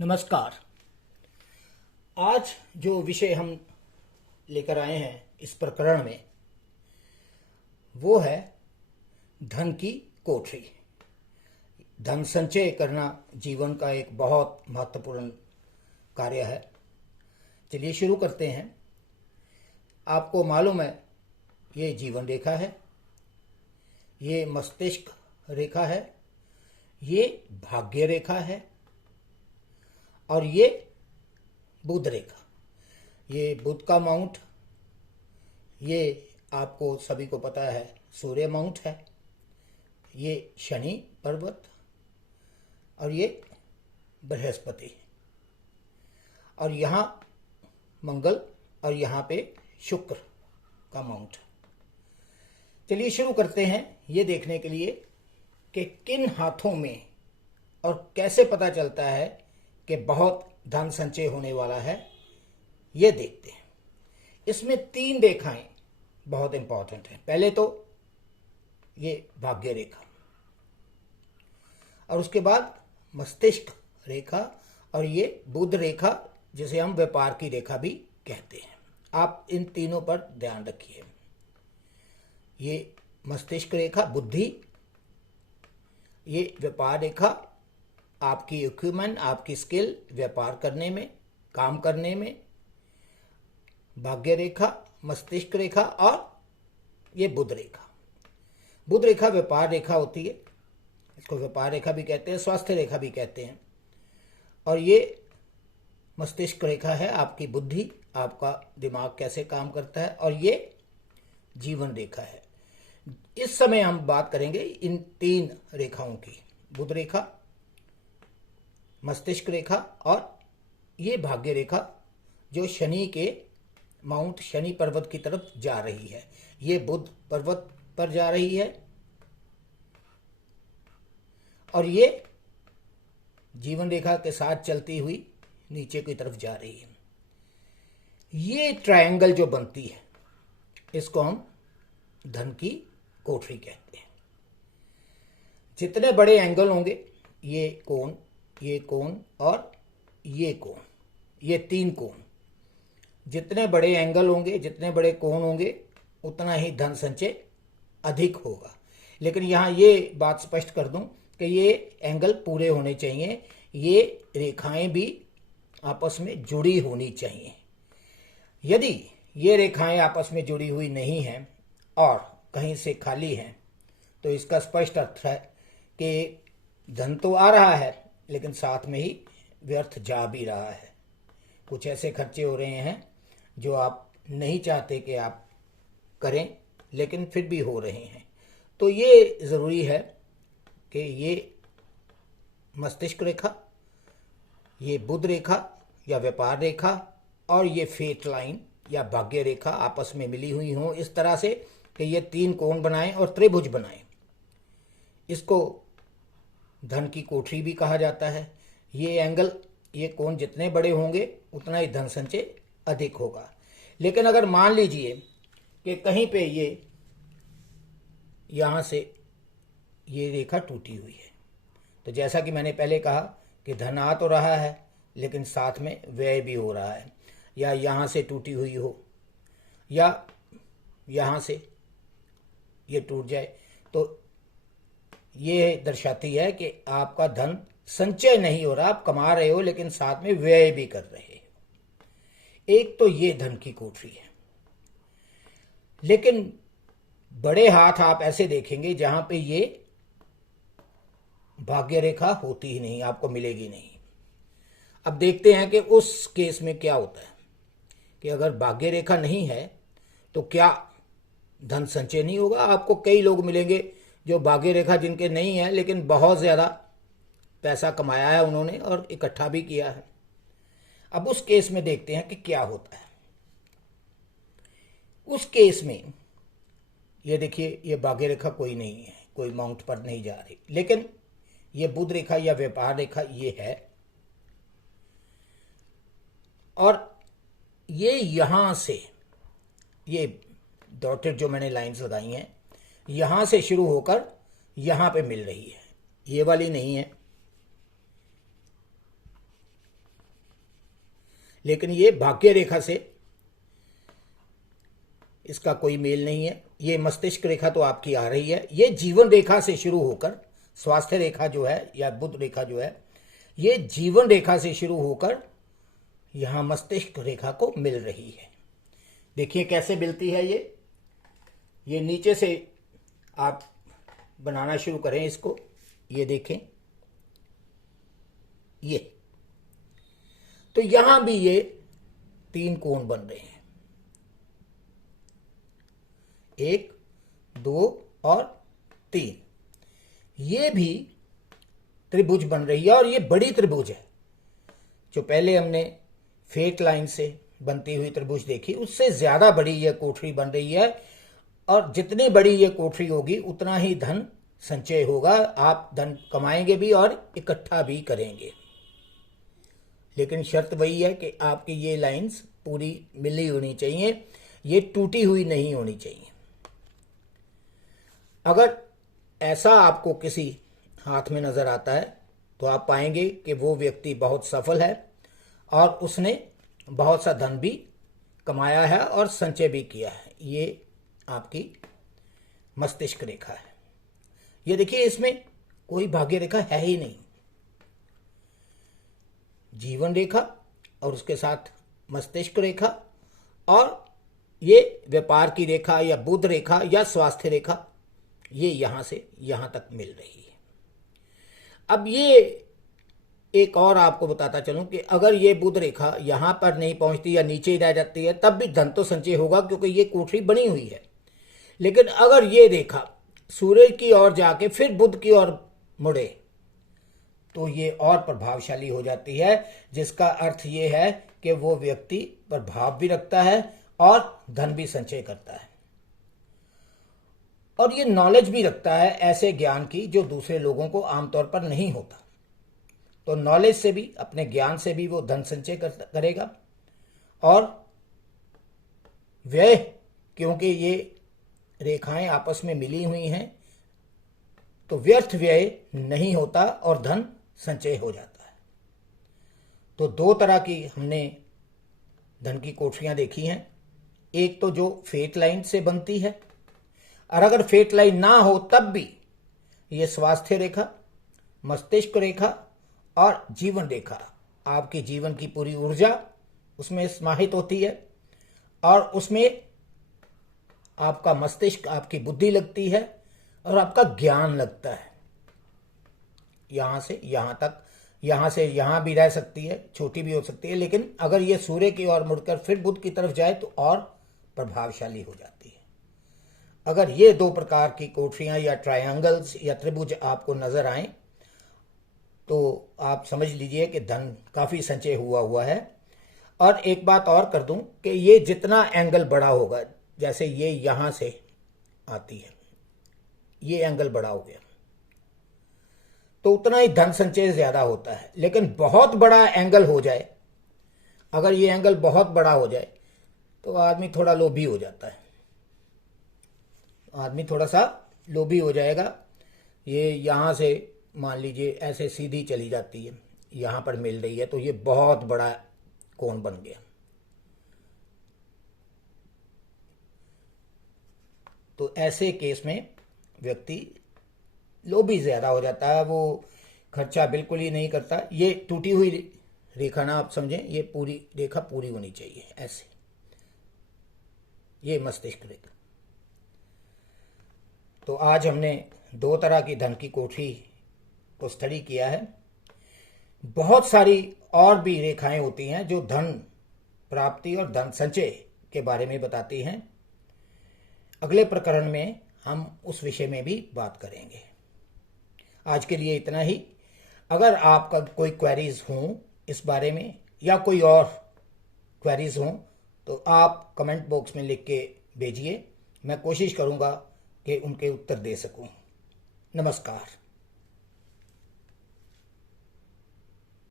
नमस्कार। आज जो विषय हम लेकर आए हैं इस प्रकरण में वो है धन की कोठरी। धन संचय करना जीवन का एक बहुत महत्वपूर्ण कार्य है। चलिए शुरू करते हैं। आपको मालूम है ये जीवन रेखा है, ये मस्तिष्क रेखा है, ये भाग्य रेखा है और ये बुध रेखा। ये बुध का माउंट, ये आपको सभी को पता है सूर्य माउंट है, ये शनि पर्वत और ये बृहस्पति और यहाँ मंगल और यहाँ पे शुक्र का माउंट। चलिए शुरू करते हैं ये देखने के लिए कि किन हाथों में और कैसे पता चलता है कि बहुत धन संचय होने वाला है। ये देखते हैं। इसमें 3 रेखाएं बहुत इंपॉर्टेंट हैं। पहले तो ये भाग्य रेखा और उसके बाद मस्तिष्क रेखा और ये बुध रेखा जिसे हम व्यापार की रेखा भी कहते हैं। आप इन तीनों पर ध्यान रखिए। ये मस्तिष्क रेखा बुद्धि, ये व्यापार रेखा आपकी इक्विपमेंट, आपकी स्किल व्यापार करने में, काम करने में। भाग्य रेखा, मस्तिष्क रेखा और ये बुध रेखा। बुध रेखा व्यापार रेखा होती है, इसको व्यापार रेखा भी कहते हैं, स्वास्थ्य रेखा भी कहते हैं। और ये मस्तिष्क रेखा है आपकी बुद्धि, आपका दिमाग कैसे काम करता है। और ये जीवन रेखा है। इस समय हम बात करेंगे इन 3 रेखाओं की, बुध रेखा, मस्तिष्क रेखा और ये भाग्य रेखा जो शनि के माउंट, शनि पर्वत की तरफ जा रही है। ये बुध पर्वत पर जा रही है और ये जीवन रेखा के साथ चलती हुई नीचे की तरफ जा रही है। ये ट्रायंगल जो बनती है इसको हम धन की कोठरी कहते हैं। जितने बड़े एंगल होंगे, ये कोण, ये कोण और ये कोण, ये 3 कोण, जितने बड़े एंगल होंगे, जितने बड़े कोण होंगे उतना ही धन संचय अधिक होगा। लेकिन यहाँ ये बात स्पष्ट कर दूं कि ये एंगल पूरे होने चाहिए, ये रेखाएं भी आपस में जुड़ी होनी चाहिए। यदि ये रेखाएं आपस में जुड़ी हुई नहीं हैं और कहीं से खाली हैं तो इसका स्पष्ट अर्थ है कि धन तो आ रहा है लेकिन साथ में ही व्यर्थ जा भी रहा है। कुछ ऐसे खर्चे हो रहे हैं जो आप नहीं चाहते कि आप करें लेकिन फिर भी हो रहे हैं। तो ये ज़रूरी है कि ये मस्तिष्क रेखा, ये बुध रेखा या व्यापार रेखा और ये फेट लाइन या भाग्य रेखा आपस में मिली हुई हों इस तरह से कि ये 3 कोण बनाएं और त्रिभुज बनाएं। इसको धन की कोठरी भी कहा जाता है। ये एंगल, ये कोण जितने बड़े होंगे उतना ही धन संचय अधिक होगा। लेकिन अगर मान लीजिए कि कहीं पे ये यहाँ से ये रेखा टूटी हुई है तो जैसा कि मैंने पहले कहा कि धन आ तो रहा है लेकिन साथ में व्यय भी हो रहा है, या यहाँ से टूटी हुई हो या यहाँ से ये टूट जाए तो ये दर्शाती है कि आपका धन संचय नहीं हो रहा, आप कमा रहे हो लेकिन साथ में व्यय भी कर रहे हो। एक तो ये धन की कोठरी है। लेकिन बड़े हाथ आप ऐसे देखेंगे जहां पे ये भाग्य रेखा होती ही नहीं, आपको मिलेगी नहीं। अब देखते हैं कि उस केस में क्या होता है कि अगर भाग्य रेखा नहीं है तो क्या धन संचय नहीं होगा। आपको कई लोग मिलेंगे जो भाग्य रेखा जिनके नहीं है लेकिन बहुत ज़्यादा पैसा कमाया है उन्होंने और इकट्ठा भी किया है। अब उस केस में देखते हैं कि क्या होता है। उस केस में ये देखिए, ये भाग्य रेखा कोई नहीं है, कोई माउंट पर नहीं जा रही, लेकिन ये बुध रेखा या व्यापार रेखा ये है और ये यहां से, ये डॉटेड जो मैंने लाइंस लगाई हैं, यहां से शुरू होकर यहां पे मिल रही है, ये वाली नहीं है, लेकिन ये भाग्य रेखा से इसका कोई मेल नहीं है। ये मस्तिष्क रेखा तो आपकी आ रही है, ये जीवन रेखा से शुरू होकर स्वास्थ्य रेखा जो है या बुध रेखा जो है, ये जीवन रेखा से शुरू होकर यहां मस्तिष्क रेखा को मिल रही है। देखिए कैसे मिलती है ये नीचे से आप बनाना शुरू करें इसको, ये देखें, ये तो यहां भी ये 3 कोण बन रहे हैं, 1, 2 और 3। ये भी त्रिभुज बन रही है और ये बड़ी त्रिभुज है। जो पहले हमने फेट लाइन से बनती हुई त्रिभुज देखी, उससे ज्यादा बड़ी यह कोठरी बन रही है। और जितनी बड़ी ये कोठरी होगी उतना ही धन संचय होगा, आप धन कमाएंगे भी और इकट्ठा भी करेंगे। लेकिन शर्त वही है कि आपकी ये लाइंस पूरी मिली होनी चाहिए, ये टूटी हुई नहीं होनी चाहिए। अगर ऐसा आपको किसी हाथ में नजर आता है तो आप पाएंगे कि वो व्यक्ति बहुत सफल है और उसने बहुत सा धन भी कमाया है और संचय भी किया है। ये आपकी मस्तिष्क रेखा है। ये देखिए, इसमें कोई भाग्य रेखा है ही नहीं। जीवन रेखा और उसके साथ मस्तिष्क रेखा और ये व्यापार की रेखा या बुध रेखा या स्वास्थ्य रेखा, ये यहां से यहां तक मिल रही है। अब ये एक और आपको बताता चलूं कि अगर ये बुध रेखा यहां पर नहीं पहुंचती या नीचे ही रह जाती है तब भी धन तो संचय होगा, क्योंकि ये कोठरी बनी हुई है। लेकिन अगर ये रेखा सूरज की ओर जाके फिर बुध की ओर मुड़े तो ये और प्रभावशाली हो जाती है, जिसका अर्थ ये है कि वो व्यक्ति प्रभाव भी रखता है और धन भी संचय करता है और ये नॉलेज भी रखता है ऐसे ज्ञान की जो दूसरे लोगों को आमतौर पर नहीं होता। तो नॉलेज से भी, अपने ज्ञान से भी वो धन संचय करेगा और व्यय, क्योंकि ये रेखाएं आपस में मिली हुई हैं तो व्यर्थ व्यय नहीं होता और धन संचय हो जाता है। तो 2 तरह की हमने धन की कोठरियां देखी हैं। एक तो जो फेट लाइन से बनती है, और अगर फेट लाइन ना हो तब भी ये स्वास्थ्य रेखा, मस्तिष्क रेखा और जीवन रेखा, आपके जीवन की पूरी ऊर्जा उसमें समाहित होती है और उसमें आपका मस्तिष्क, आपकी बुद्धि लगती है और आपका ज्ञान लगता है। यहां से यहां तक, यहां से यहां भी रह सकती है, छोटी भी हो सकती है, लेकिन अगर ये सूर्य की ओर मुड़कर फिर बुध की तरफ जाए तो और प्रभावशाली हो जाती है। अगर ये 2 प्रकार की कोठरियां या ट्रायंगल्स या त्रिभुज आपको नजर आए तो आप समझ लीजिए कि धन काफी संचय हुआ है। और एक बात और कर दूं कि ये जितना एंगल बड़ा होगा, जैसे ये यहां से आती है, ये एंगल बड़ा हो गया तो उतना ही धन संचय ज्यादा होता है। लेकिन बहुत बड़ा एंगल हो जाए, अगर ये एंगल बहुत बड़ा हो जाए तो आदमी थोड़ा लोभी हो जाता है, आदमी थोड़ा सा लोभी हो जाएगा। ये यहां से मान लीजिए ऐसे सीधी चली जाती है, यहां पर मिल रही है तो ये बहुत बड़ा कोण बन गया। तो ऐसे केस में व्यक्ति लोभी ज्यादा हो जाता है, वो खर्चा बिल्कुल ही नहीं करता। ये टूटी हुई रेखा ना आप समझें, ये पूरी रेखा पूरी होनी चाहिए ऐसे, ये मस्तिष्क रेखा। तो आज हमने 2 तरह की धन की कोठरी को स्टडी किया है। बहुत सारी और भी रेखाएं होती हैं जो धन प्राप्ति और धन संचय के बारे में बताती हैं। अगले प्रकरण में हम उस विषय में भी बात करेंगे। आज के लिए इतना ही। अगर आपका कोई क्वेरीज हो इस बारे में या कोई और क्वेरीज हो तो आप कमेंट बॉक्स में लिख के भेजिए, मैं कोशिश करूंगा कि उनके उत्तर दे सकूं। नमस्कार।